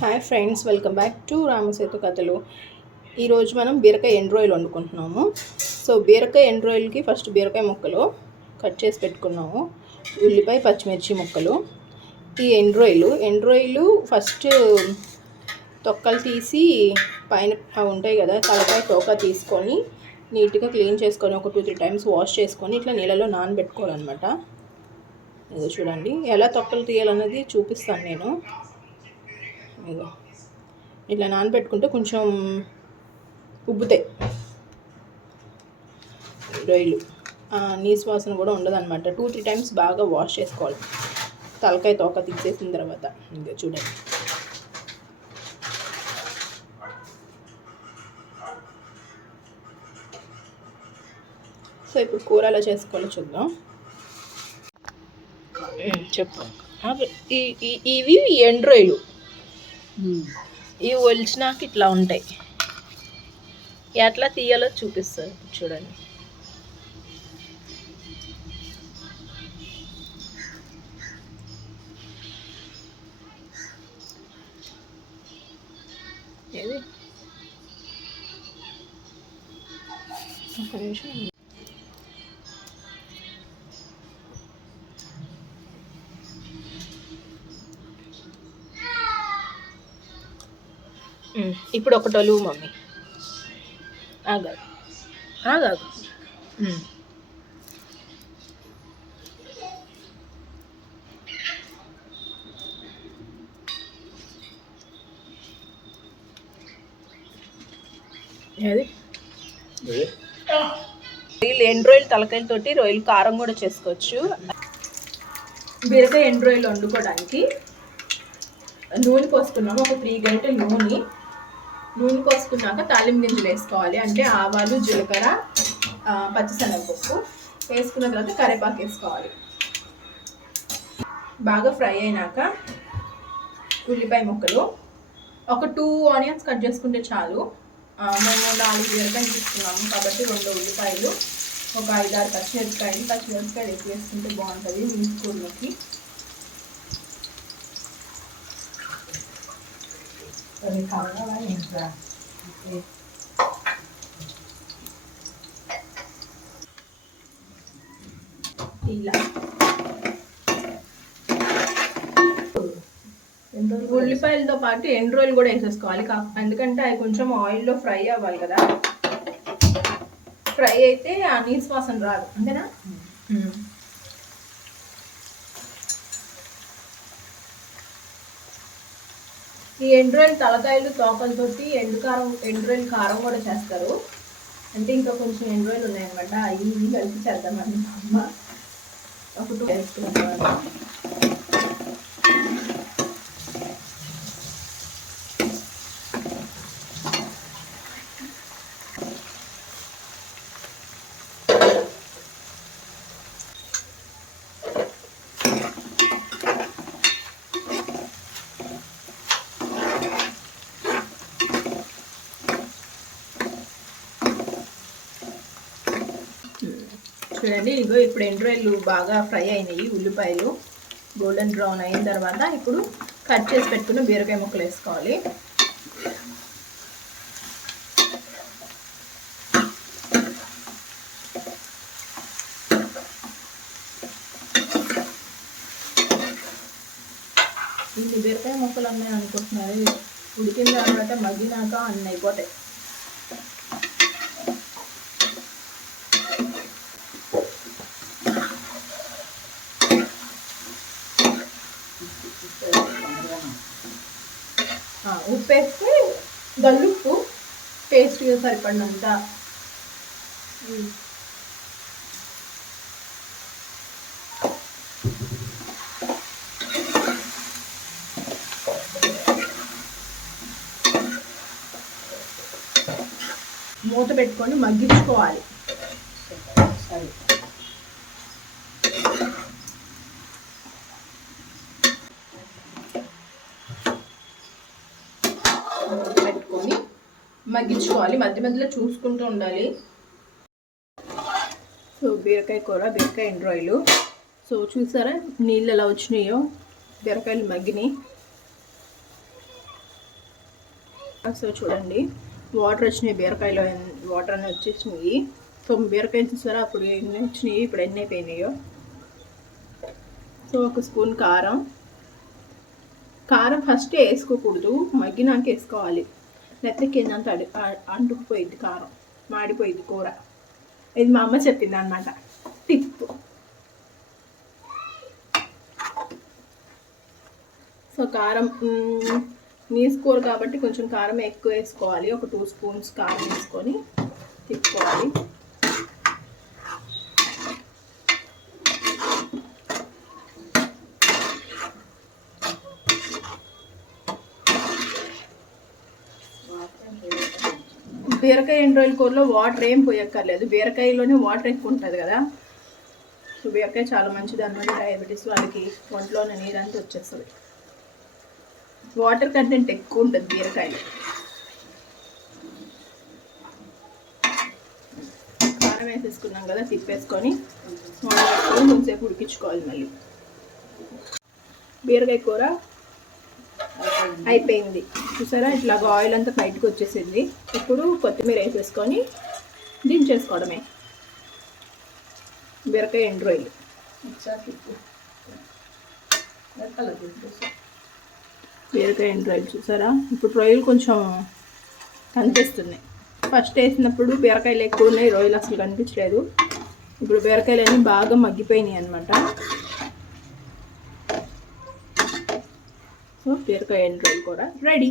Hi friends welcome back to Ramasetu కథలు ఈరోజు మనం బీరకాయ ఎండ్రాయిల్ వండుకుంటున్నాము. సో బీరకాయ ఎండ్రాయిల్కి ఫస్ట్ బీరకాయ ముక్కలు కట్ చేసి పెట్టుకున్నాము. ఉల్లిపాయ పచ్చిమిర్చి ముక్కలు. ఈ ఎండ్రాయిలు ఎండ్రాయిలు ఫస్ట్ తొక్కలు తీసి పైన అవి ఉంటాయి కదా తలకాయ తోక తీసుకొని నీట్గా క్లీన్ చేసుకొని ఒక టూ త్రీ టైమ్స్ వాష్ చేసుకొని ఇట్లా నీళ్ళలో నానబెట్టుకోవాలన్నమాట. ఇది చూడండి ఎలా తొక్కలు తీయాలన్నది చూపిస్తాను నేను. ఇదో ఇట్లా నానబెట్టుకుంటే కొంచెం ఉబ్బుతాయి. రొయ్యలు. నీసు వాసన కూడా ఉండదన్నమాట. టూ త్రీ టైమ్స్ బాగా వాష్ చేసుకోవాలి. తలకాయ తోక తీసేసిన తర్వాత. ఇదో చూడండి. సో ఇప్పుడు కూర ఎలా చేసుకోవాలో చూద్దాం. చెప్పు. ఇవి ఎండ్రోయిలు ఇవి ఒలిచినాక ఇట్లా ఉంటాయి. ఎట్లా తీయాలో చూపిస్తారు చూడండి. ఏది? ఇప్పుడు ఒకటి ఒలువు మమ్మీ. ఆగాదు. ఆగాదు. ఏది? రొయ్యలు ఎండు రొయ్యలు తలకాయలతోటి రొయ్యలు కారం కూడా చేసుకోవచ్చు. బీరకాయ ఎండు రొయ్యలు వండుకోవడానికి నూనె పోసుకున్నాము ఒక త్రీ గంటల నూనె. నూనె పోసుకున్నాక తాలింపు గింజలు వేసుకోవాలి. అంటే ఆవాలు జీలకర్ర పచ్చిశనగపప్పు వేసుకున్న తర్వాత కరివేపాకు వేసుకోవాలి. బాగా ఫ్రై అయినాక ఉల్లిపాయ ముక్కలు. ఒక టూ ఆనియన్స్ కట్ చేసుకుంటే చాలు. మేము నాలుగు బీరకాయలు తీసుకున్నాము కాబట్టి రెండు ఉల్లిపాయలు ఒక ఐదారు పచ్చిమిరపకాయలు పచ్చిమిరపకాయలు ఎక్కువ వేసుకుంటే బాగుంటుంది మీ స్కూల్లోకి. ఇలా ఉల్లిపాయలతో పాటు ఎండు రోజులు కూడా వేసేసుకోవాలి. ఎందుకంటే అవి కొంచెం ఆయిల్లో ఫ్రై అవ్వాలి కదా. ఫ్రై అయితే ఆ నీసు వాసన రాదు. అంతేనా? ఈ ఎండ్రాయిల్ తలకాయలు తోకలతోటి ఎండు కారం ఎండ్రాయిల్ కారం కూడా చేస్తారు. అంటే ఇంకా కొంచెం ఎండ్రాయిల్ ఉన్నాయన్నమాట. అవి ఇవి కలిపి చేద్దామండి అమ్మ. ఒక టూ వేసుకున్నాను చూడండి. ఇదిగో ఇప్పుడు ఎండ్రాయిలు బాగా ఫ్రై అయినాయి ఉల్లిపాయలు గోల్డెన్ బ్రౌన్ అయిన తర్వాత ఇప్పుడు కట్ చేసి పెట్టుకున్న బీరకాయ ముక్కలు వేసుకోవాలి. ఇది బీరకాయ ముక్కలు ఉన్నాయి అనుకుంటున్నారు. ఉడికిన తర్వాత మగ్గినాక అన్నీ అయిపోతాయి. ఉప్పు వేస్తే గల్లుప్పు టేస్ట్గా సరిపడినంత. మూత పెట్టుకొని మగ్గించుకోవాలి మూత పెట్టుకొని మగ్గించుకోవాలి. మధ్య మధ్యలో చూసుకుంటూ ఉండాలి. సో బీరకాయ కూర బీరకాయ ఎండ్రాయిలు సో చూసారా? నీళ్ళు ఎలా వచ్చినాయో? బీరకాయలు మగ్గినాయి. సో చూడండి. వాటర్ వచ్చినాయి బీరకాయలో వాటర్ అన్నీ వచ్చేసినాయి. సో బీరకాయలు చూసారా? అప్పుడు ఎన్ని వచ్చినాయి ఇప్పుడు ఎన్ని అయిపోయినాయో. సో ఒక స్పూన్ కారం. కారం ఫస్ట్ వేసుకోకూడదు. మగ్గినాక వేసుకోవాలి. లేకపోతే కింద అడి అంటుకుపోయింది కారం మాడిపోయింది కూర. ఇది మా అమ్మ చెప్పింది అనమాట టిప్ సో కారం నీస్ కూర కాబట్టి కొంచెం కారం ఎక్కువ వేసుకోవాలి. ఒక టూ స్పూన్స్ కారం వేసుకొని తిప్పుకోవాలి. బీరకాయ ఎండు రోజుల కూరలో వాటర్ ఏం పోయక్కర్లేదు. బీరకాయలోనే వాటర్ ఎక్కువ ఉంటుంది కదా. సో బీరకాయ చాలా మంచిది. అనమాట డయాబెటీస్ వాళ్ళకి ఒంట్లోనే నీరంతా వచ్చేస్తుంది. వాటర్ కంటెంట్ ఎక్కువ ఉంటుంది బీరకాయలో. కారం వేసేసుకున్నాం కదా తిప్పేసుకొని కొంచెంసేపు ఉడికించుకోవాలి మళ్ళీ. బీరకాయ కూర అయిపోయింది. చూసారా? ఇట్లా ఆయిల్ అంతా బయటకు వచ్చేసింది. ఇప్పుడు కొత్తిమీర వేసేసుకొని దించేసుకోవడమే. బీరకాయ ఎండు రొయ్యలు. బీరకాయ ఎండు రొయ్యలు చూసారా? ఇప్పుడు రొయ్యలు కొంచెం కనిపిస్తున్నాయి ఫస్ట్ వేసినప్పుడు బీరకాయలు ఎక్కువ ఉన్నాయి. రొయ్యలు అసలు కనిపించలేదు. ఇప్పుడు బీరకాయలు అన్నీ బాగా మగ్గిపోయినాయి అనమాట సో కా ఎండు కూడా రెడీ.